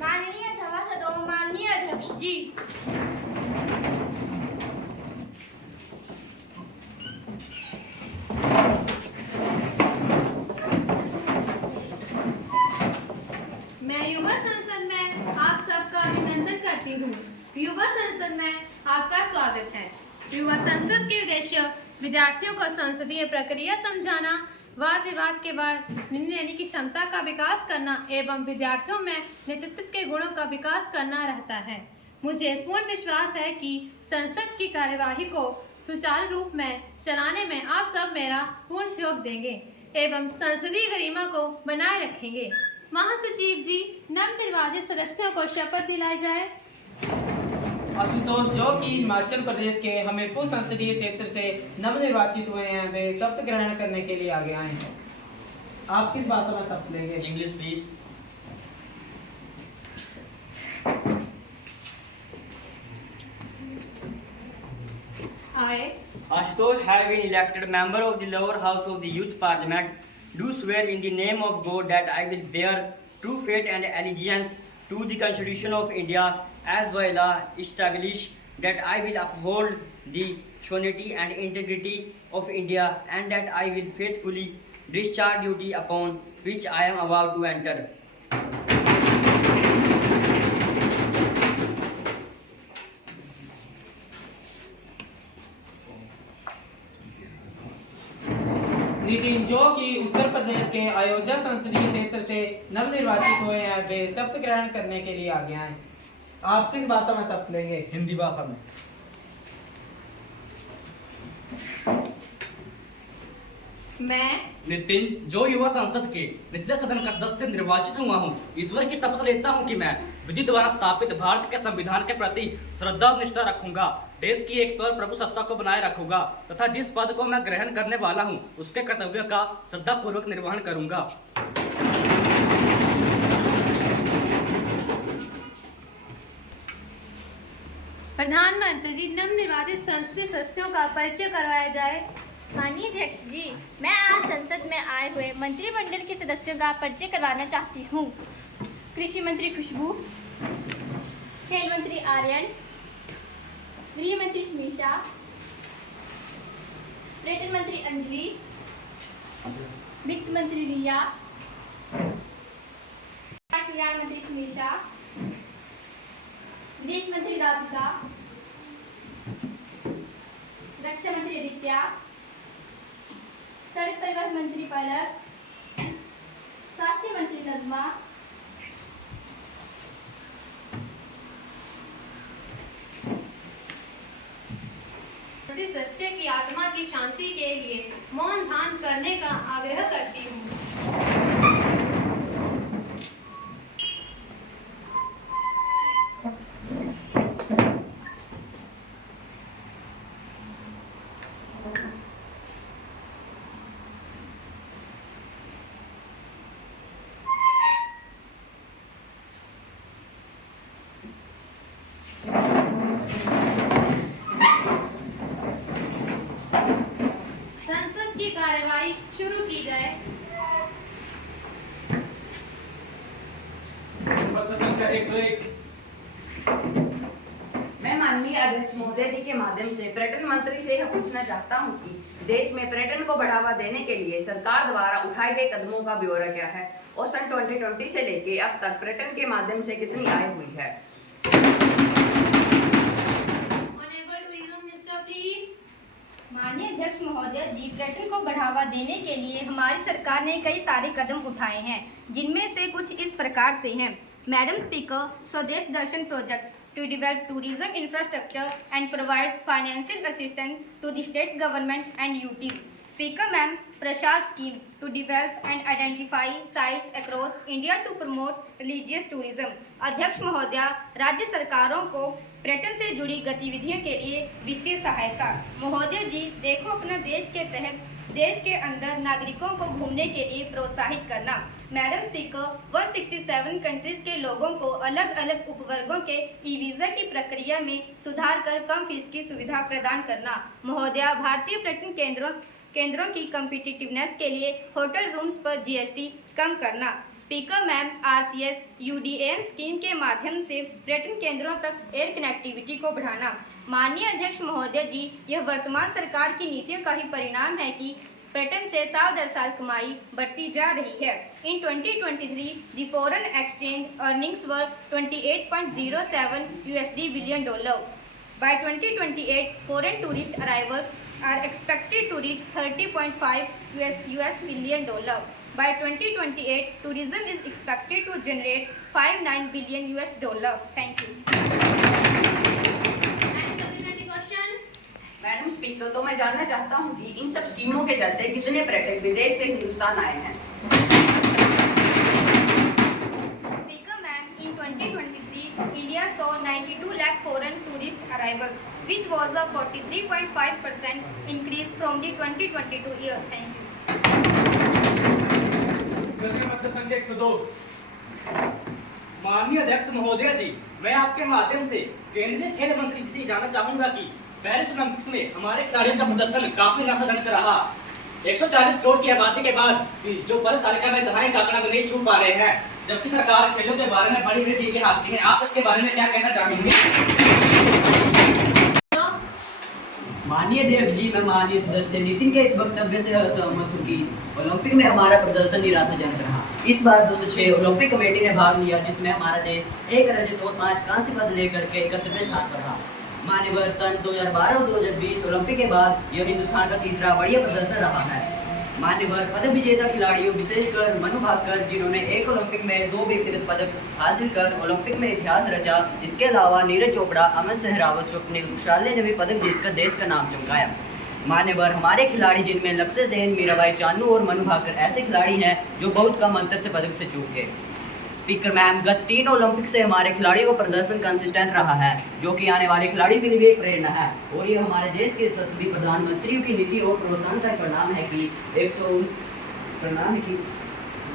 माननीय सभासदों, माननीय अध्यक्ष जी, मैं युवा संसद में आप सबका अभिनंदन करती हूँ। युवा संसद में आपका स्वागत है। युवा संसद के उद्देश्य विद्यार्थियों को संसदीय प्रक्रिया समझाना, वाद विवाद के बाद निर्णय लेने की क्षमता का विकास करना एवं विद्यार्थियों में नेतृत्व के गुणों का विकास करना रहता है। मुझे पूर्ण विश्वास है कि संसद की कार्यवाही को सुचारू रूप में चलाने में आप सब मेरा पूर्ण सहयोग देंगे एवं संसदीय गरिमा को बनाए रखेंगे। महासचिव जी, नवनिर्वाचित सदस्यों को शपथ दिलाई जाए। आशुतोष, जो कि हिमाचल प्रदेश के हमीरपुर संसदीय क्षेत्र से नवनिर्वाचित हुए हैं, वे शपथ ग्रहण करने के लिए आगे आए हैं। आप किस भाषा में शपथ लेंगे? English please. I, Ashutosh, have been elected member of the lower house of the youth parliament, do swear in the name of God that I will bear true faith and allegiance to the Constitution of India as by law established, that I will uphold the sovereignty and integrity of India, and that I will faithfully discharge duty upon which I am about to enter. Nitin, जो कि उत्तर प्रदेश के अयोध्या संसदीय क्षेत्र से नवनिर्वाचित हुए हैं, वे शपथ ग्रहण करने के लिए आगे आए। आप किस भाषा में शपथ लेंगे? हिंदी भाषा में। मैं नितिन, जो युवा संसद के निचले सदन का सदस्य निर्वाचित हुआ हूँ, ईश्वर की शपथ लेता हूँ कि मैं विधि द्वारा स्थापित भारत के संविधान के प्रति श्रद्धा और निष्ठा रखूंगा, देश की एकता और प्रभुसत्ता को बनाए रखूंगा तथा जिस पद को मैं ग्रहण करने वाला हूँ उसके कर्तव्य का श्रद्धापूर्वक निर्वहन करूंगा। प्रधानमंत्री जी, नवनिर्वाचित संसदीय सदस्यों का परिचय करवाया जाए। माननीय अध्यक्ष जी, मैं आज संसद में आए हुए मंत्रिमंडल के सदस्यों का परिचय करवाना चाहती हूँ। कृषि मंत्री खुशबू, खेल मंत्री आर्यन, गृह मंत्री शमीशा, पर्यटन मंत्री अंजलि, वित्त मंत्री रिया, कल्याण मंत्री शमीशा, विदेश मंत्री राधिका, रक्षा मंत्री आदित्य, सड़क परिवहन मंत्री पलक, स्वास्थ्य मंत्री नजमा, सदस्य की आत्मा की शांति के लिए मौन धारण करने का आग्रह करती हूँ। संसद की कार्यवाही शुरू की जाए। पत्र संख्या 101। मैं माननीय अध्यक्ष महोदय जी के माध्यम से पर्यटन मंत्री से यह पूछना चाहता हूं कि देश में पर्यटन को बढ़ावा देने के लिए सरकार द्वारा उठाए गए कदमों का ब्यौरा क्या है और सन 2020 से लेके अब तक पर्यटन के माध्यम से कितनी आय हुई है। माननीय अध्यक्ष महोदय जी, पर्यटन को बढ़ावा देने के लिए हमारी सरकार ने कई सारे कदम उठाए हैं, जिनमें से कुछ इस प्रकार से हैं। मैडम स्पीकर, स्वदेश दर्शन project to develop tourism infrastructure and provides financial assistance to the state government and UTs. Speaker Ma'am, Prasad scheme to develop and identify sites across India to promote religious tourism. अध्यक्ष महोदया, राज्य सरकारों को पर्यटन से जुड़ी गतिविधियों के लिए वित्तीय सहायता। महोदय जी, देखो अपना देश के तहत देश के अंदर नागरिकों को घूमने के लिए प्रोत्साहित करना। मैडम स्पीकर, 167 कंट्रीज के लोगों को अलग अलग उपवर्गों के ई वीज़ा की प्रक्रिया में सुधार कर कम फीस की सुविधा प्रदान करना। महोदया, भारतीय पर्यटन केंद्रों की कम्पिटिटिवनेस के लिए होटल रूम्स पर GST कम करना। Speaker ma'am, RCS UDAN scheme के माध्यम से पर्यटन केंद्रों तक एयर कनेक्टिविटी को बढ़ाना। माननीय अध्यक्ष महोदय जी, यह वर्तमान सरकार की नीतियों का ही परिणाम है कि पर्यटन से साल दर साल कमाई बढ़ती जा रही है। इन 2023, the foreign exchange earnings were $28.07 billion. By 2028, foreign tourist arrivals are expected to reach $30.5 billion. By 2028, tourism is expected to generate $59 billion. Thank you. Madam speaker, तो मैं जानना चाहता हूँ कि इन सब स्कीमों के चलते कितने पर्यटक विदेश से हिंदुस्तान आए हैं। Speaker ma'am, in 2023, India saw 92 lakh foreign tourist arrivals, which was a 43.5% increase from the 2022 year. Thank you. संख्या 102। माननीय अध्यक्ष महोदय जी, मैं आपके माध्यम से केंद्रीय खेल मंत्री जी से जानना चाहूंगा कि पेरिस ओलंपिक्स में हमारे खिलाड़ियों का प्रदर्शन काफी नासाजनक रहा। 140 करोड़ की आबादी के बाद भी जो पदक तालिका में दहाई का आंकड़ा नहीं छू पा रहे हैं, जबकि सरकार खेलों के बारे में बड़ी बड़ी टीकें हारती है। आप इसके बारे में क्या कहना चाहेंगे? माननीय अध्यक्ष जी, मैं माननीय सदस्य नितिन के इस वक्तव्य से असहमत हूँ कि ओलंपिक में हमारा प्रदर्शन निराशाजनक रहा। इस बार 206 ओलंपिक कमेटी ने भाग लिया, जिसमें हमारा देश 1 रजत और 5 कांस्य पद लेकर के 31वें स्थान पर रहा। मान्यवर सन 2012 और 2020 ओलंपिक के बाद यह हिंदुस्तान का तीसरा बढ़िया प्रदर्शन रहा है। मान्यवर पदक विजेता खिलाड़ियों, विशेषकर मनु भाकर, जिन्होंने एक ओलंपिक में 2 व्यक्तिगत पदक हासिल कर ओलंपिक में इतिहास रचा। इसके अलावा नीरज चोपड़ा, अमित सहरावत, स्वप्निल कुशाल ने भी पदक जीतकर देश का नाम चमकाया। मान्यवर हमारे खिलाड़ी, जिनमें लक्ष्य सेन, मीराबाई चानू और मनु भाकर ऐसे खिलाड़ी हैं जो बहुत कम अंतर से पदक से चूक गए। स्पीकर मैम, गत 3 ओलंपिक से हमारे खिलाड़ियों का प्रदर्शन कंसिस्टेंट रहा है, जो कि आने वाले खिलाड़ियों के लिए भी एक प्रेरणा है। और ये हमारे देश के यशस्वी प्रधानमंत्रियों की नीति और प्रोत्साहन का परिणाम है कि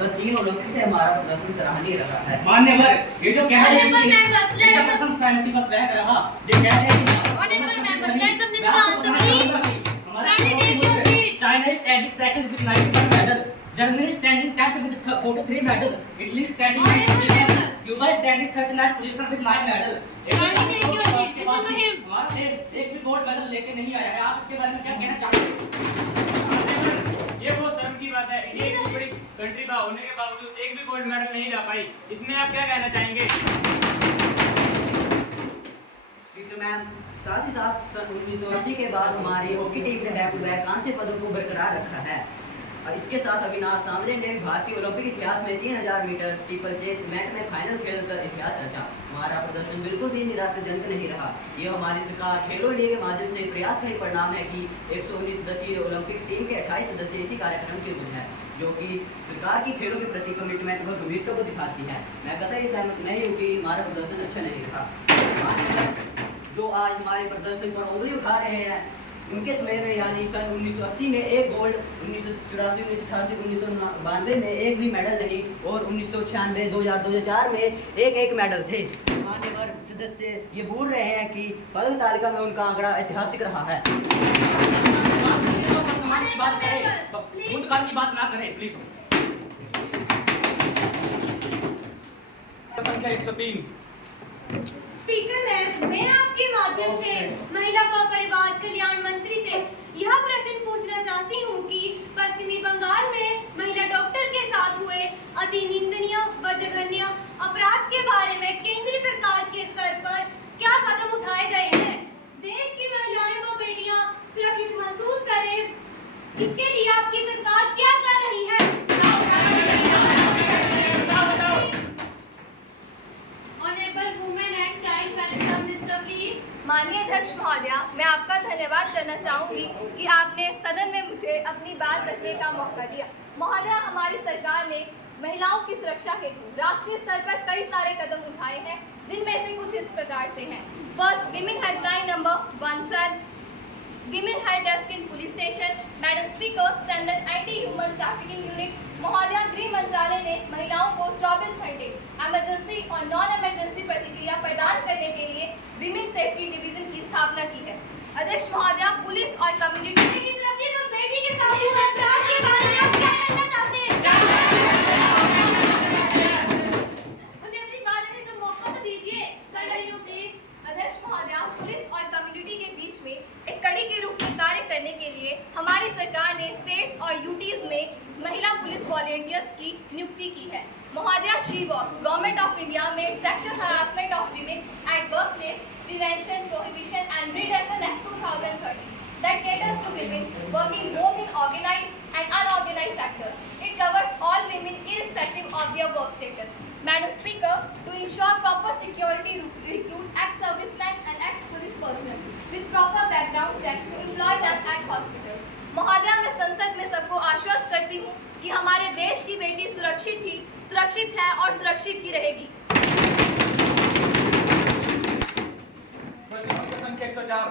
गत 3 ओलंपिक से हमारा प्रदर्शन सराहनीय रहा है। मान्यवर, ये जो कह रहे हैं कि इनका प्रदर्शन 70% रहा, ये कह रहे हैं China is standing second with 91 medal. Germany is standing 10th with 43 medal. Italy is standing 9th position. Cuba is standing 39th position with 9 medal. हमारा देश एक भी गोल्ड मेडल लेके नहीं आया है। आप इसके बारे में क्या कहना चाहते हैं? ये बहुत शर्म की बात है। इंडिया इतनी बड़ी कंट्री का होने के बावजूद एक भी गोल्ड मेडल नहीं ला पाई। इसमें आप क्या कहना चाहेंगे? स्पीकर मैम, साथ ही साथ सन 1980 के बाद हमारी हॉकी टीम ने बैक टू बैक कांस्य पदक को बरकरार रखा है। इसके साथ अविनाश सांवले ने भारतीय ओलंपिक इतिहास में 3000 मीटर स्टीपल चेस इवेंट में फाइनल खेलकर इतिहास रचा। हमारा प्रदर्शन बिल्कुल भी निराशाजनक नहीं रहा। यह हमारी सरकार खेलो इंडिया के माध्यम से प्रयास का ही परिणाम है कि 119 सदस्यीय ओलंपिक टीम के 28 सदस्य इसी कार्यक्रम की उपज है, जो कि सरकार की खेलों के प्रति कमिटमेंट व गंभीरता को दिखाती है। मैं कतई सहमत नहीं हूँ कि हमारा प्रदर्शन अच्छा नहीं रहा। जो आज हमारे प्रदर्शन पर उंगली उठा रहे हैं, उनके समय में यानी सन 1980 में 1 गोल्ड, 1984, 1988, 1992 में 1 भी मेडल नहीं और 1996, 2000, 2004 में एक मेडल थे। मान्यवर सदस्य ये भूल रहे हैं कि पदक तालिका में उनका आंकड़ा ऐतिहासिक रहा है। भूतकाल की बात ना करें प्लीज। संख्या 103। स्पीकर मैम, मैं आपके माध्यम से महिला व परिवार कल्याण मंत्री से यह प्रश्न पूछना चाहती हूँ कि पश्चिमी बंगाल में महिला डॉक्टर के साथ हुए अति निंदनीय व जघन्य अपराध के बारे में केंद्र सरकार के स्तर पर क्या कदम उठाए गए हैं? देश की महिलाएं व बेटियां सुरक्षित महसूस करें, इसके लिए आपकी सरकार क्या कर रही है? माननीय अध्यक्ष महोदया, मैं आपका धन्यवाद करना चाहूंगी कि आपने सदन में मुझे अपनी बात रखने का मौका दिया। महोदया, हमारी सरकार ने महिलाओं की सुरक्षा हेतु राष्ट्रीय स्तर पर कई सारे कदम उठाए हैं, जिनमें से कुछ इस प्रकार से हैं। First, women helpline number 112, women help desk in police station. Madam speaker, standard anti human trafficking unit. महोदया, गृह मंत्रालय ने महिलाओं को 24 घंटे इमरजेंसी और नॉन इमरजेंसी प्रतिक्रिया प्रदान करने के लिए विमेन सेफ्टी डिवीजन की स्थापना की है। अध्यक्ष महोदया, पुलिस और कम्युनिटी की सुरक्षा और बेटी के साथ हुए अपराध के बारे में आप क्या कहना चाहते हैं? वॉलेंटियर्स की नियुक्ति की है। महोदया she box government of India made sexual harassment of women at work place prevention prohibition and reduction act 2013 that caters to women working both in organized and unorganized sectors. It covers all women irrespective of their work status. Madam Speaker, to ensure proper security, recruit ex-servicemen and ex-police personnel with proper background check to employ them at hospitals. महोदया, मैं संसद में सबको आश्वस्त करती हूँ कि हमारे देश की बेटी सुरक्षित थी, सुरक्षित है और सुरक्षित ही रहेगी। संख्या 104।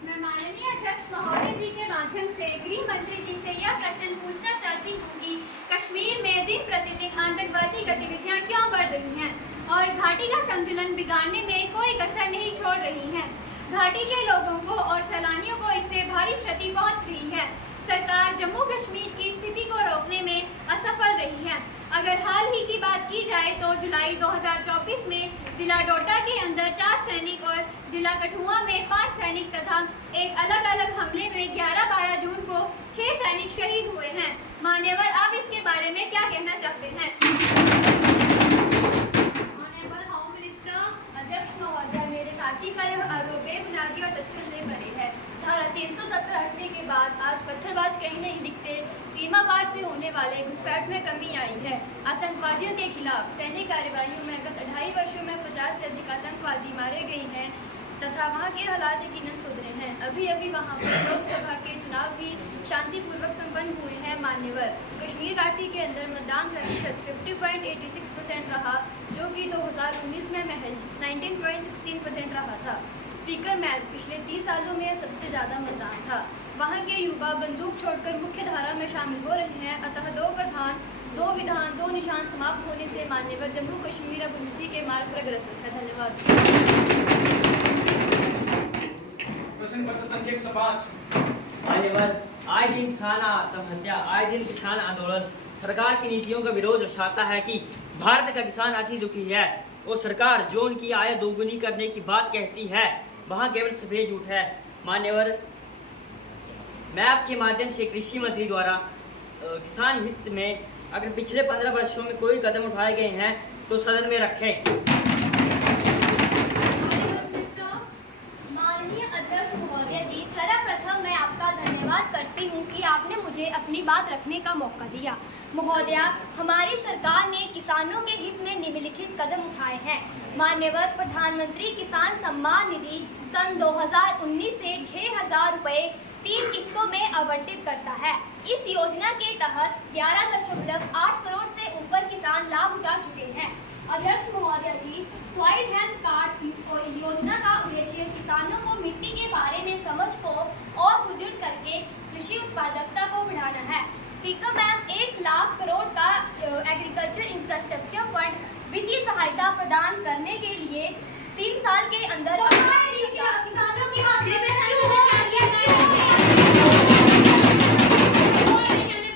मैं माननीय अध्यक्ष महोदय जी के माध्यम से गृह मंत्री जी से यह प्रश्न पूछना चाहती हूँ कि कश्मीर में दिन प्रतिदिन आतंकवादी गतिविधियाँ क्यों बढ़ रही हैं और घाटी का संतुलन बिगाड़ने में कोई कसर नहीं छोड़ रही हैं। घाटी के लोगों को और सैलानियों को इससे भारी क्षति पहुँच रही है। सरकार जम्मू कश्मीर की स्थिति को रोकने में असफल रही है। अगर हाल ही की बात की जाए तो जुलाई 2024 में जिला डोडा के अंदर 4 सैनिक और जिला कठुआ में 5 सैनिक तथा एक अलग अलग हमले में 11-12 जून को 6 सैनिक शहीद हुए हैं। मान्यवर, आप इसके बारे में क्या कहना चाहते हैं? ऑनरेबल होम मिनिस्टर, अध्यक्ष महोदय, मेरे साथी का यह आरोप बेबुनियादी और तथ्यों से परे है। धारा 370 हटने के बाद आज पत्थरबाज कहीं नहीं दिखते। सीमा पार से होने वाले घुसपैठ में कमी आई है। आतंकवादियों के खिलाफ सैन्य कार्रवाइयों में गत 2.5 वर्षों में 50 से अधिक आतंकवादी मारे गए हैं तथा वहां के हालात यकीनन सुधरे हैं। अभी अभी वहां पर लोकसभा के चुनाव भी शांतिपूर्वक संपन्न हुए हैं। मान्यवर, कश्मीर घाटी के अंदर मतदान प्रतिशत 50.86% रहा, जो कि 2019 में महज 19.16% रहा था। स्पीकर मैम, पिछले 30 सालों में सबसे ज़्यादा मतदान था। वहाँ के युवा बंदूक छोड़कर मुख्य धारा में शामिल हो रहे हैं। अतः 2 प्रधान, 2 विधान, 2 निशान समाप्त होने से मान्यवर जम्मू कश्मीर अब उन्नति के मार्ग पर अग्रसर है। धन्यवाद। प्रश्न पत्र संख्या 105। मान्यवर, आए दिन किसान आत्महत्या, आए दिन किसान आंदोलन सरकार की नीतियों का विरोध दर्शाता है कि भारत का किसान अति दुखी है और सरकार जो उनकी आय दोगुनी करने की बात कहती है वहाँ केवल सफेद झूठ है। मान्यवर, मैं आपके माध्यम से कृषि मंत्री द्वारा किसान हित में अगर पिछले 15 वर्षों में कोई कदम उठाए गए हैं तो सदन में रखें। माननीय अध्यक्ष महोदय जी, सर्वप्रथम मैं आपका धन्यवाद करती हूँ कि आपने मुझे अपनी बात रखने का मौका दिया। महोदया, हमारी सरकार ने किसानों के हित में निम्नलिखित कदम उठाए हैं। माननीय प्रधानमंत्री किसान सम्मान निधि सन 2019 से 6,000 रुपये 3 किस्तों में आवंटित करता है। इस योजना के तहत 11.8 करोड़ से ऊपर किसान लाभ उठा चुके हैं। अध्यक्ष महोदय जी, सॉइल हेल्थ कार्ड योजना का उद्देश्य किसानों को मिट्टी के बारे में समझ को और सुदृढ़ करके कृषि उत्पादकता को बढ़ाना है। स्पीकर मैम, 1 लाख करोड़ का एग्रीकल्चर इंफ्रास्ट्रक्चर फंड वित्तीय सहायता प्रदान करने के लिए 3 साल के अंदर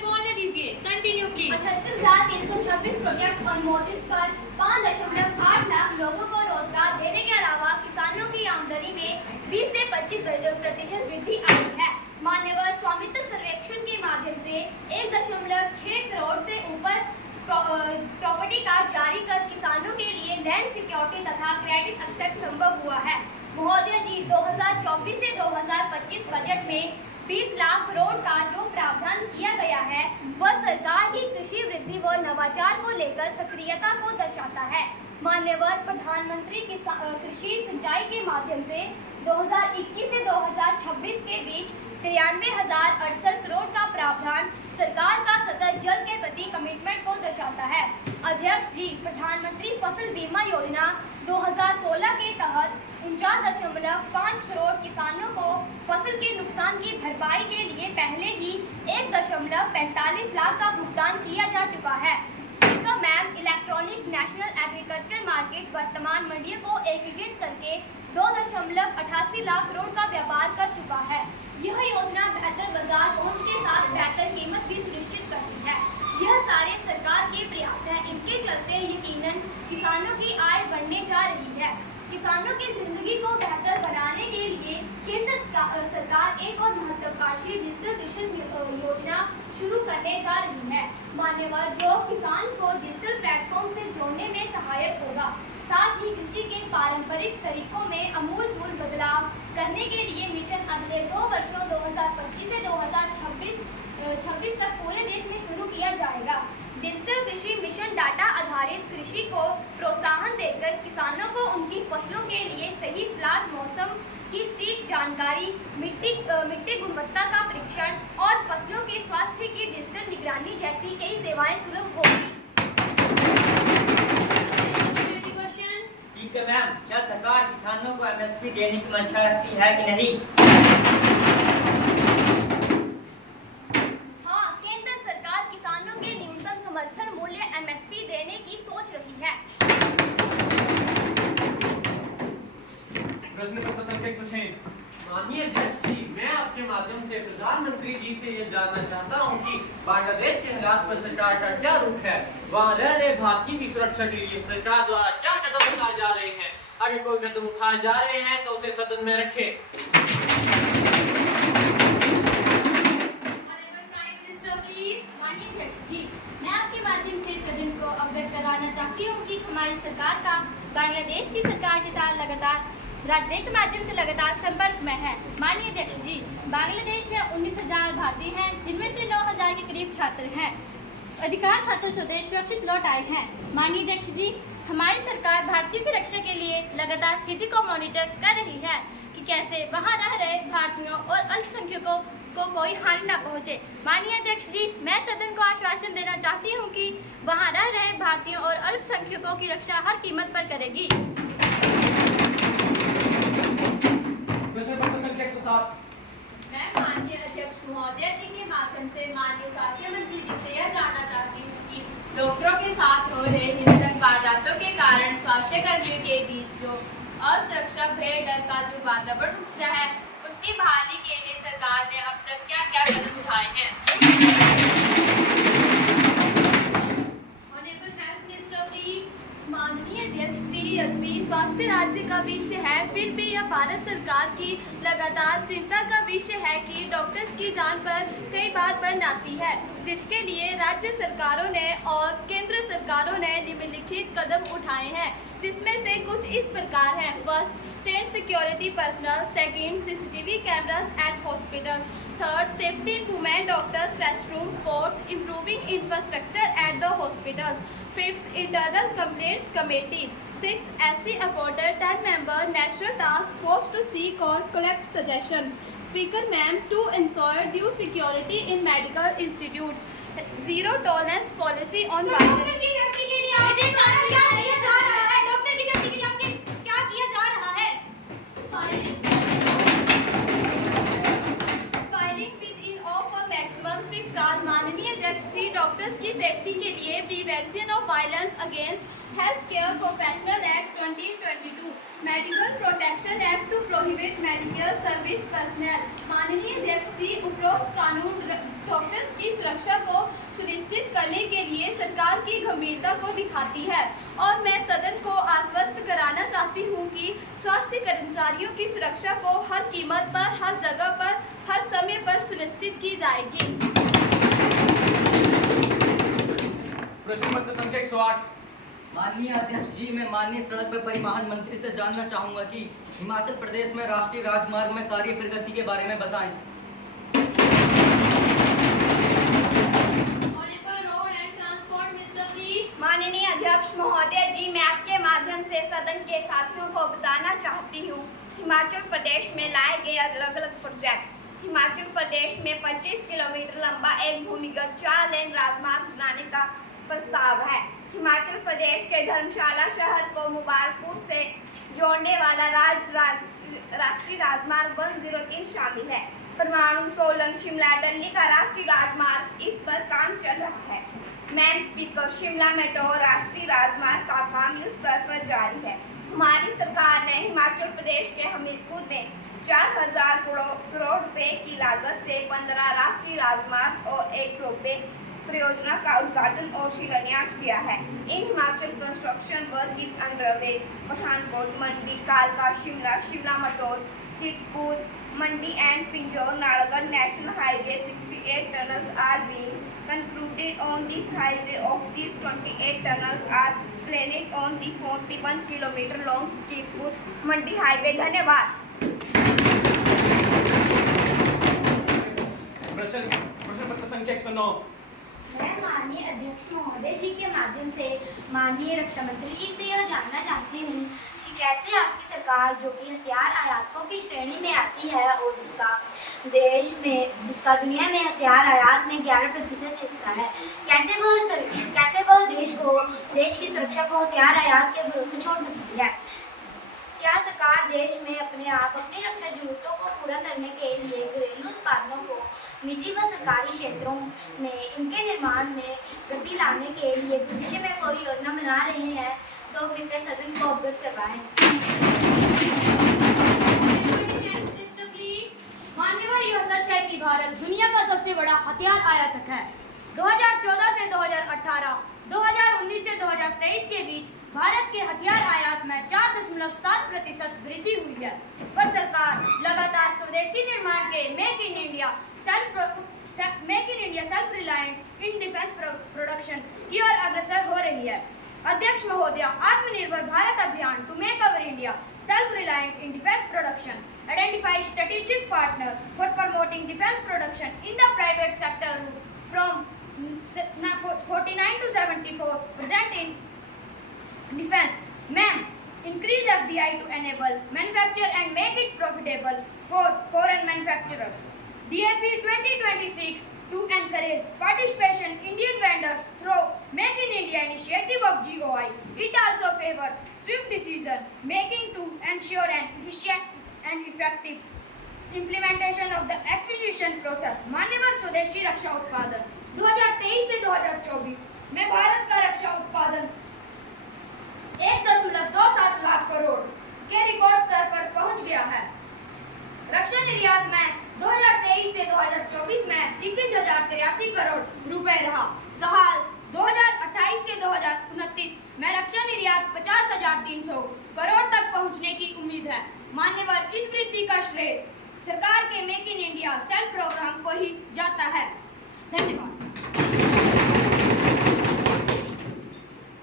बोलने दीजिए, कंटिन्यू प्लीज। 38,326 प्रोजेक्ट्स अनुमोदित कर 5.8 लाख लोगों को रोजगार देने के अलावा किसानों की आमदनी में 20 से 25% वृद्धि आई है। मान्यवर, स्वामित्व सर्वेक्षण के माध्यम से 1.6 करोड़ से ऊपर प्रॉपर्टी कार्ड जारी कर किसानों के लिए लैंड सिक्योरिटी तथा क्रेडिट एक्सेस संभव हुआ है। महोदय जी, 2024 से 2025 बजट में 20 लाख करोड़ का जो प्रावधान किया गया है वह सरकार की कृषि वृद्धि व नवाचार को लेकर सक्रियता को दर्शाता है। मान्यवर, प्रधानमंत्री कृषि सिंचाई के माध्यम से 2021 से 2026 के बीच 93,068 करोड़ का प्रावधान सरकार का सतत जल के प्रति कमिटमेंट को दर्शाता है। अध्यक्ष जी, प्रधानमंत्री फसल बीमा योजना 2016 के तहत 49.5 करोड़ किसानों को फसल के नुकसान की भरपाई के लिए पहले ही 1.45 लाख का भुगतान किया जा चुका है। Speaker ma'am, electronic national agriculture market वर्तमान मंडियों को एकीकृत करके 2.88 लाख करोड़ का व्यापार कर चुका है। यह योजना बेहतर बाजार पहुंच के साथ बेहतर कीमत भी सुनिश्चित करती है। यह सारे सरकार के प्रयास हैं। इनके चलते यकीनन किसानों की आय बढ़ने जा रही है। किसानों की जिंदगी को बेहतर बनाने के लिए केंद्र सरकार एक और महत्वाकांक्षी डिजिटल मिशन योजना शुरू करने जा रही है। मान्यवर जो किसान को डिजिटल प्लेटफॉर्म से जोड़ने में सहायक होगा, साथ ही कृषि के पारंपरिक तरीकों में अमूलचूल बदलाव करने के लिए मिशन अगले 2 वर्षों 2025 से 2026 तक पूरे देश में शुरू किया जाएगा। डिजिटल कृषि मिशन डाटा आधारित कृषि को प्रोत्साहन देकर किसानों को उनकी फसलों के लिए सही सलाह, मौसम की सटीक जानकारी, मिट्टी गुणवत्ता का परीक्षण और फसलों के स्वास्थ्य की डिजिटल निगरानी जैसी कई सेवाएं सुलभ होगी। स्पीकर मैम, क्या सरकार किसानों को एमएसपी देने की मंशा रखती है कि नहीं? हाँ, केंद्र सरकार किसानों के न्यूनतम समर्थन मूल्य एमएसपी देने की सोच रही है। प्रश्न पत्र संख्या 106। माननीय अध्यक्ष जी, मैं आपके माध्यम से प्रधानमंत्री जी से ये जानना चाहता हूँ कि बांग्लादेश के हालात पर सरकार का क्या रुख है। वहाँ रह रहे भारतीयों की सुरक्षा के लिए सरकार द्वारा क्या कदम उठाए जा रहे हैं? अगर कोई कदम उठाए जा रहे हैं तो उसे सदन में रखें। माननीय अध्यक्ष जी, मैं आपके माध्यम से सदन को अवगत कराना चाहती हूँ कि हमारी सरकार का बांग्लादेश की सरकार के साथ लगातार राजनयिक माध्यम से लगातार संपर्क में है। माननीय अध्यक्ष जी, बांग्लादेश में 19,000 भारतीय हैं, जिनमें से 9,000 के करीब छात्र हैं। अधिकांश छात्र स्वदेश सुरक्षित लौट आए हैं। माननीय अध्यक्ष जी, हमारी सरकार भारतीयों की रक्षा के लिए लगातार स्थिति को मॉनिटर कर रही है कि कैसे वहां रह रहे भारतीयों और अल्पसंख्यकों को कोई हानि न पहुंचे। माननीय अध्यक्ष जी, मैं सदन को आश्वासन देना चाहती हूं कि वहां रह रहे भारतीयों और अल्पसंख्यकों की रक्षा हर कीमत पर करेगी। प्रश्न पत्र संख्या 107। मैं माननीय अध्यक्ष महोदय जी के माध्यम से माननीय स्वास्थ्य मंत्री जी से यह जानना चाहती हूँ कि डॉक्टरों के साथ हो रहे हिंसक वारदातों के कारण स्वास्थ्य कर्मियों के बीच जो असुरक्षा, भय, डर का जो वातावरण उपजा है, उसकी बहाली के लिए सरकार ने अब तक क्या क्या कदम उठाए हैं? माननीय अध्यक्ष जी, यद्यपि स्वास्थ्य राज्य का विषय है, फिर भी यह भारत सरकार की लगातार चिंता का विषय है कि डॉक्टर्स की जान पर कई बार बन आती है, जिसके लिए राज्य सरकारों ने और केंद्र सरकारों ने निम्नलिखित कदम उठाए हैं, जिसमें से कुछ इस प्रकार हैं। First, trained security personnel. Second, CCTV cameras at hospitals. Third, safety in women doctors' restroom. Fourth, improving infrastructure at the hospitals. Fifth, internal complaints committee. Sixth, SC appointed 10-member national task force to seek or collect suggestions. Speaker ma'am, to ensure due security in medical institutes. Zero tolerance policy on violence. माननीय अध्यक्ष जी, doctors की safety के लिए prevention of violence against health care professional act 2022, medical protection act to prohibit medical service personnel. माननीय अध्यक्ष जी, उपरोक्त कानून doctors की सुरक्षा को सुनिश्चित करने के लिए सरकार की गंभीरता को दिखाती है और मैं सदन को आश्वस्त कराना चाहती हूँ कि स्वास्थ्य कर्मचारियों की सुरक्षा को हर कीमत पर, हर जगह पर, हर समय पर सुनिश्चित की जाएगी। प्रश्न पत्र संख्या 108। माननीय अध्यक्ष जी, मैं माननीय सड़क व परिवहन मंत्री से जानना चाहूंगा कि हिमाचल प्रदेश में राष्ट्रीय राजमार्ग में कार्य प्रगति के बारे में बताएं। माननीय अध्यक्ष महोदय जी, मैं आपके माध्यम से सदन के साथियों को बताना चाहती हूँ, हिमाचल प्रदेश में लाए गए अलग अलग प्रोजेक्ट। हिमाचल प्रदेश में 25 किलोमीटर लंबा एक भूमिगत 4 लेन राजमार्ग बनाने का प्रस्ताव है। हिमाचल प्रदेश के धर्मशाला शहर को मुबारकपुर से जोड़ने वाला राष्ट्रीय राजमार्ग 103 शामिल है। परमाणु, सोलन, शिमला, दिल्ली का राष्ट्रीय राजमार्ग, इस पर काम चल रहा है। मैम स्पीकर, शिमला मेट्रो राष्ट्रीय राजमार्ग का काम युद्ध स्तर पर जारी है। हमारी सरकार ने हिमाचल प्रदेश के हमीरपुर में 4,000 करोड़ रुपए की लागत से 15 राष्ट्रीय राजमार्ग और 1 रोपवे परियोजना का उद्घाटन और शिलान्यास किया है। In Himachal construction work is underway. Pathankot, Mandi, कालका, Shimla, Shimla Mataur, Chitpur, Mandi and Pinjore Nalagarh National Highway 68 tunnels are being concluded on this highway. Of these 28 tunnels are planned on the 41 km long Kirpur Mandi highway. धन्यवाद। प्रश्न पत्र संख्या 109। मैं माननीय अध्यक्ष महोदय जी के माध्यम से माननीय रक्षा मंत्री जी से यह जानना चाहती हूँ कि कैसे आपकी सरकार, जो कि हथियार आयातकों की श्रेणी में आती है और जिसका दुनिया में हथियार आयात में 11% हिस्सा है, कैसे वह देश की सुरक्षा को हथियार आयात के भरोसे छोड़ सकती है? क्या सरकार देश में अपनी रक्षा जरूरतों को पूरा करने के लिए घरेलू उत्पादों को निजी व सरकारी क्षेत्रों में इनके निर्माण में गति लाने के लिए भविष्य में कोई योजना बना रहे हैं, तो कृपया सदन को अवगत करवाएं। मान्यवर, यह सच है कि भारत दुनिया का सबसे बड़ा हथियार आयातक है। 2014 से 2018, 2019 से 2023 के बीच भारत के हथियार आयात में 4.7% वृद्धि हुई है। पर सरकार लगातार स्वदेशी निर्माण के make in India self reliance in defence production की ओर अग्रसर हो रही है। अध्यक्ष महोदय, Atmanirbhar Bharat Abhiyan to make our India self reliant in defence production identifies strategic partner for promoting defense production in the private sector from 49 to 74 present in defense. Ma'am, increase FDI to enable manufacture and make it profitable for foreign manufacturers. DAP 2026 to encourage participation Indian vendors through Make in India initiative of GOI. It also favor swift decision making to ensure an efficient and effective implementation of the acquisition process. मान्यवर, स्वदेशी रक्षा उत्पादन 2023 से 2024 में भारत का रक्षा उत्पादन 1.27 लाख करोड़ के record स्तर पर पहुंच गया है। रक्षा निर्यात में 2023 से 2024 में 21,083 करोड़ रुपए रहा। साल 2028 से 2029 में रक्षा निर्यात 50,300 करोड़ तक पहुंचने की उम्मीद है। मान्यवर, इस वृद्धि का श्रेय सरकार के make in India self programme को ही जाता है। धन्यवाद।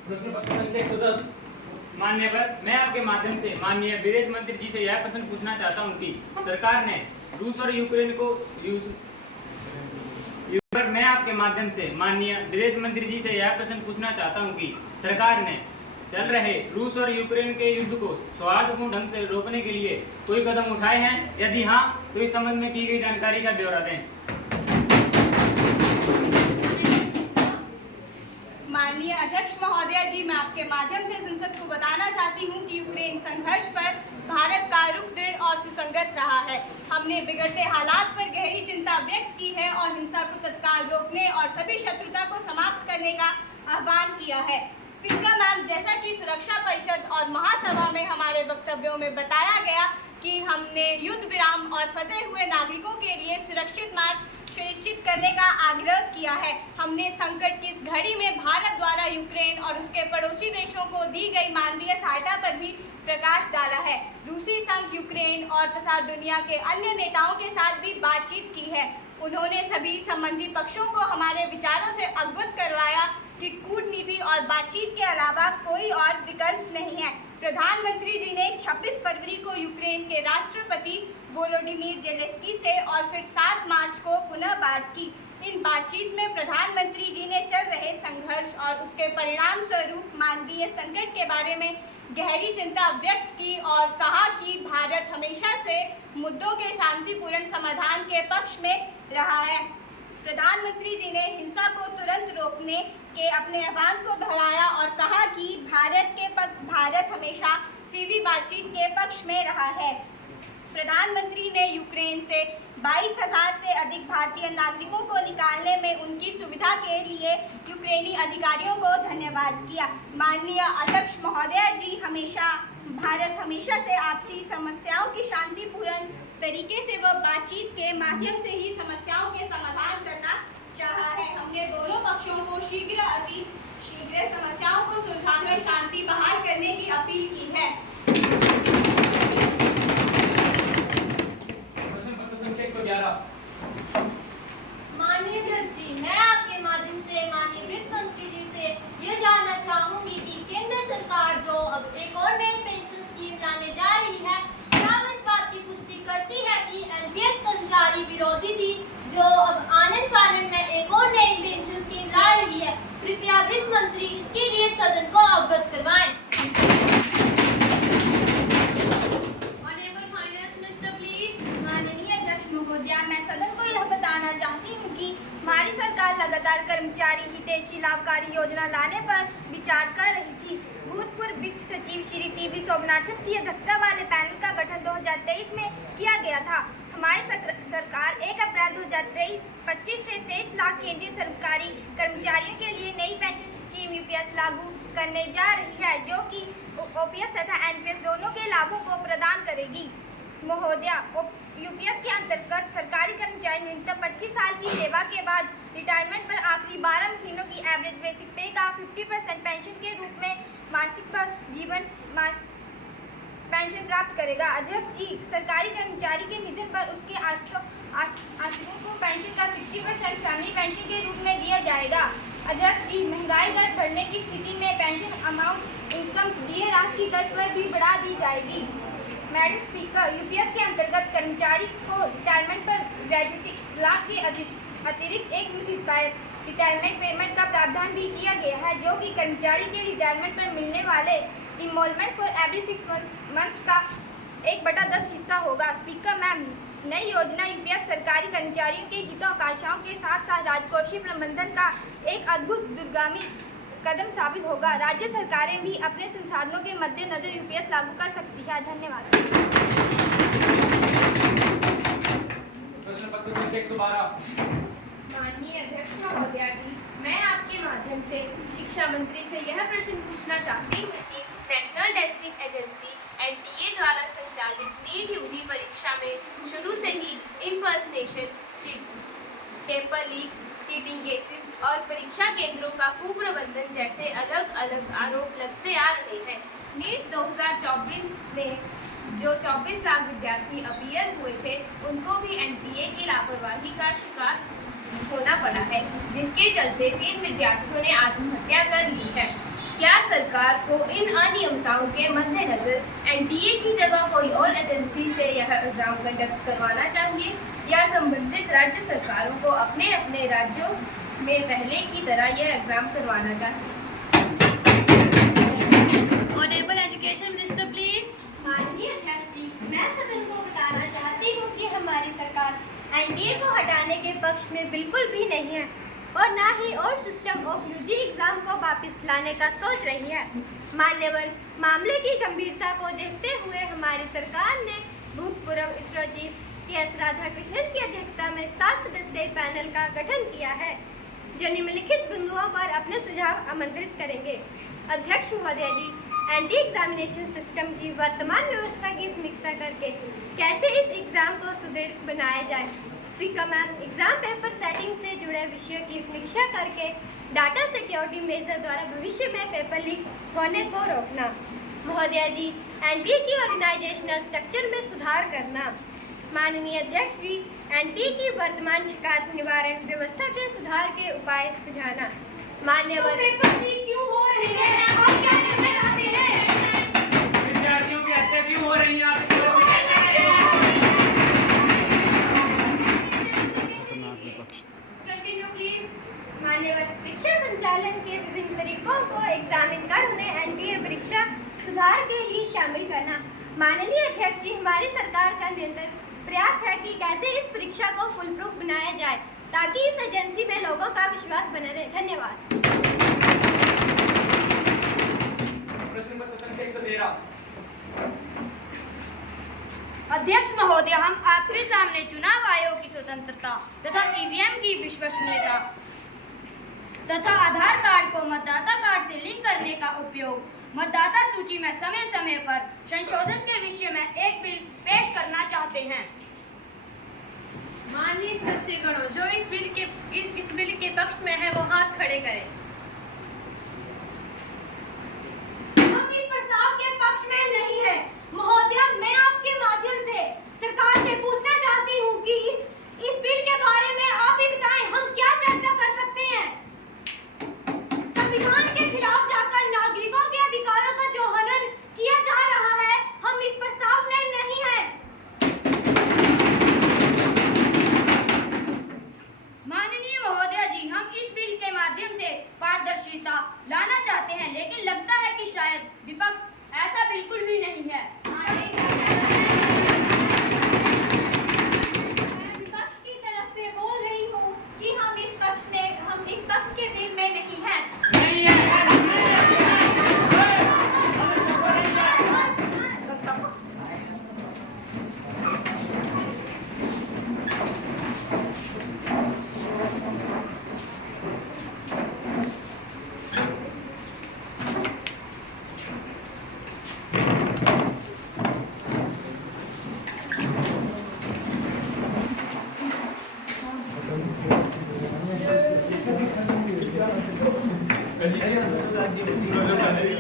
प्रश्न पत्र संख्या 110। मान्यवर, मैं आपके माध्यम से माननीय विदेश मंत्री जी से यह प्रश्न पूछना चाहता हूं कि सरकार ने रूस और यूक्रेन को मैं आपके माध्यम से माननीय विदेश मंत्री जी से यह प्रश्न पूछना चाहता हूं कि सरकार ने चल रहे रूस और यूक्रेन के युद्ध को सौहार्दपूर्ण ढंग से रोकने के लिए कोई कदम उठाए हैं? यदि हाँ, तो इस संबंध में की गई जानकारी का ब्यौरा दें। माननीय अध्यक्ष महोदय जी, मैं आपके माध्यम से संसद को बताना चाहती हूं कि यूक्रेन संघर्ष पर भारत का रुख दृढ़ और सुसंगत रहा है। हमने बिगड़ते हालात पर गहरी चिंता व्यक्त की है और हिंसा को तत्काल रोकने और सभी शत्रुता को समाप्त करने का आह्वान किया है। स्पीकर मैम, जैसा कि सुरक्षा परिषद और महासभा में हमारे वक्तव्यों में बताया गया कि हमने युद्ध विराम और फंसे हुए नागरिकों के लिए सुरक्षित मार्ग सुनिश्चित करने का आग्रह किया है। हमने संकट की इस घड़ी में भारत द्वारा यूक्रेन और उसके पड़ोसी देशों को दी गई मानवीय सहायता पर भी प्रकाश डाला है। रूसी संघ यूक्रेन और तथा दुनिया के अन्य नेताओं के साथ भी बातचीत की है। उन्होंने सभी संबंधी पक्षों को हमारे विचारों से अवगत करवाया कि कूटनीति और बातचीत के अलावा कोई और विकल्प नहीं है। प्रधानमंत्री जी ने 26 फरवरी को यूक्रेन के राष्ट्रपति वोलोडिमीर जेलेंस्की से और फिर 7 मार्च को पुनः बात की। इन बातचीत में प्रधानमंत्री जी ने चल रहे संघर्ष और उसके परिणाम स्वरूप मानवीय संकट के बारे में गहरी चिंता व्यक्त की और कहा कि भारत हमेशा से मुद्दों के शांतिपूर्ण समाधान के पक्ष में रहा है। प्रधानमंत्री जी ने हिंसा को तुरंत रोकने के अपने आह्वान को दोहराया और कहा कि भारत हमेशा सीधी बातचीत के पक्ष में रहा है। प्रधानमंत्री ने यूक्रेन से 22,000 से अधिक भारतीय नागरिकों को निकालने में उनकी सुविधा के लिए यूक्रेनी अधिकारियों को धन्यवाद किया। माननीय अध्यक्ष महोदय जी, भारत हमेशा से आपसी समस्याओं की शांतिपूर्ण तरीके से व बातचीत के माध्यम से ही समस्याओं के समाधान करना चाहा है। हमने दोनों पक्षों को शीघ्र समस्याओं को सुलझाकर शांति बहाल करने की अपील की है। प्रश्न पत्र संख्या 111। माननीय अध्यक्ष जी, मैं आपके माध्यम से माननीय वित्त मंत्री जी से ये जानना चाहूंगी कि केंद्र सरकार जो अब एक और नई पेंशन स्कीम लाने जा रही है, क्या वो इस बात की पुष्टि करती है कि एनपीएस कर्मचारी विरोधी थी जो अब आनंद फानंद में एक और नई पेंशन स्कीम ला रही है? कृपया वित्त मंत्री इसके लिए सदन को अवगत करवाएं। माननीय अध्यक्ष महोदया, मैं सदन को यह बताना चाहती हूँ कि हमारी सरकार लगातार कर्मचारी हितैषी लाभकारी योजना लाने पर विचार कर रही थी। भूतपूर्व वित्त सचिव श्री टीवी सोमनाथन की अध्यक्षता वाले पैनल का गठन 2023 में किया गया था। हमारी सरकार 1 अप्रैल 2023 25 से 23 लाख केंद्रीय सरकारी कर्मचारियों के लिए नई पेंशन स्कीम यूपीएस लागू करने जा रही है, जो कि ओपीएस तथा एनपीएस दोनों के लाभों को प्रदान करेगी। महोदया, यूपीएस के अंतर्गत सरकारी कर्मचारी न्यूनतम 25 साल की सेवा के बाद रिटायरमेंट पर आखिरी 12 महीनों की एवरेज बेसिक पे का 50% पेंशन के रूप में वार्षिक पर जीवन पेंशन प्राप्त करेगा। अध्यक्ष जी, सरकारी कर्मचारी के निधन पर उसके आश्रितों को पेंशन का 60% फैमिली पेंशन के रूप में दिया जाएगा। अध्यक्ष जी, महंगाई दर बढ़ने की स्थिति में पेंशन अमाउंट इनकम DA राहत की दर पर भी बढ़ा दी जाएगी। मैडम स्पीकर, यूपीएस के अंतर्गत कर्मचारी को रिटायरमेंट पर ग्रेजुएटी लाभ के अतिरिक्त एक रिटायरमेंट पेमेंट का प्रावधान भी किया गया है, जो कि कर्मचारी के रिटायरमेंट पर मिलने वाले इनरोलमेंट फॉर एवरी 6 मंथ का 1/10 हिस्सा होगा। स्पीकर मैम, नई योजना यूपीएस सरकारी कर्मचारियों के हितों आकांक्षाओं के साथ साथ राजकोषीय प्रबंधन का एक अद्भुत दूरगामी कदम साबित होगा। राज्य सरकारें भी अपने संसाधनों के मद्देनजर यूपीएस लागू कर सकती है। धन्यवाद। प्रश्न पत्र संख्या 112। माननीय अध्यक्ष महोदया जी, मैं आपके माध्यम से शिक्षा मंत्री से यह प्रश्न पूछना चाहती हूँ कि नेशनल टेस्टिंग एजेंसी एनटीए द्वारा संचालित नीट यूजी परीक्षा में शुरू से ही impersonation, paper leaks, cheating cases और परीक्षा केंद्रों का कुप्रबंधन जैसे अलग अलग आरोप लगते आ रहे हैं। नीट 2024 में जो 24 लाख विद्यार्थी अपीयर हुए थे, उनको भी एनटीए की लापरवाही का शिकार होना पड़ा है, जिसके चलते 3 विद्यार्थियों ने आत्महत्या कर ली है। क्या सरकार को इन अनियमितताओं के मद्देनजर एनटीए की जगह कोई और एजेंसी से यह एग्जाम कंडक्ट करवाना चाहिए या संबंधित राज्य सरकारों को अपने अपने राज्यों में पहले की तरह यह एग्जाम करवाना चाहिए? Honourable education minister please. माननीय अध्यक्ष जी, मैं सदन को बताना चाहती हूँ कि हमारी सरकार एनटीए को हटाने के पक्ष में बिल्कुल भी नहीं है और ना ही और सिस्टम ऑफ यूजी एग्जाम को वापस लाने का सोच रही है। मान्यवर, मामले की गंभीरता को देखते हुए हमारी सरकार ने भूतपूर्व इसरो चीफ के.एस. राधाकृष्णन की अध्यक्षता में 7 सदस्यीय पैनल का गठन किया है, जो निम्नलिखित बिंदुओं पर अपने सुझाव आमंत्रित करेंगे। अध्यक्ष महोदया जी, एनटीए एग्जामिनेशन सिस्टम की वर्तमान व्यवस्था की समीक्षा करके कैसे इस एग्जाम को सुदृढ़ बनाया जाए। Speaker ma'am, exam paper setting से जुड़े विषयों की समीक्षा करके डाटा सिक्योरिटी मेजर द्वारा भविष्य में पेपर लीक होने को रोकना। महोदया जी, एनटीए की ऑर्गेनाइजेशनल स्ट्रक्चर में सुधार करना। माननीय अध्यक्ष जी, एनटीए की वर्तमान शिकायत निवारण व्यवस्था के सुधार के उपाय सुझाना। मान्यवर, पेपर लीक क्यों हो रहे हैं? आप क्या करना चाहते हैं? विद्यार्थियों की हत्या क्यों हो रही है? आप इसको कंटिन्यू प्लीज। मान्यवर, परीक्षा संचालन के विभिन्न तरीकों को एग्जामिन कर उन्हें एनटीए परीक्षा सुधार के लिए शामिल करना। माननीय अध्यक्ष जी, हमारी सरकार का निरंतर प्रयास है कि कैसे इस परीक्षा को फुल प्रूफ बनाया जाए ताकि इस एजेंसी में लोगों का विश्वास बना रहे। धन्यवाद। प्रश्न पत्र संख्या 113। अध्यक्ष महोदय, हम आपके सामने चुनाव आयोग की स्वतंत्रता तथा ईवीएम की विश्वसनीयता तथा आधार कार्ड को मतदाता कार्ड से लिंक करने का उपयोग, मतदाता सूची में समय समय पर संशोधन के विषय में एक बिल पेश करना चाहते हैं। माननीय सदस्यगणों, जो इस बिल के पक्ष में है वो हाथ खड़े करें। हम इस प्रस्ताव के पक्ष में नहीं है। महोदया, मैं आपके माध्यम से सरकार से पूछना चाहती हूँ कि इस बिल के बारे में आप ही बताएं, हम क्या चर्चा कर सकते हैं। संविधान के खिलाफ जाकर नागरिकों के अधिकारों का जो हनन किया जा रहा है, हम इस प्रस्ताव में नहीं है। माननीय महोदया जी, हम इस बिल के माध्यम से पारदर्शिता लाना चाहते हैं, लेकिन लगता है कि शायद विपक्ष ऐसा बिल्कुल भी नहीं है। मैं विपक्ष की तरफ से बोल रही हूँ कि हम इस पक्ष के बिल में नहीं हैं। Jadi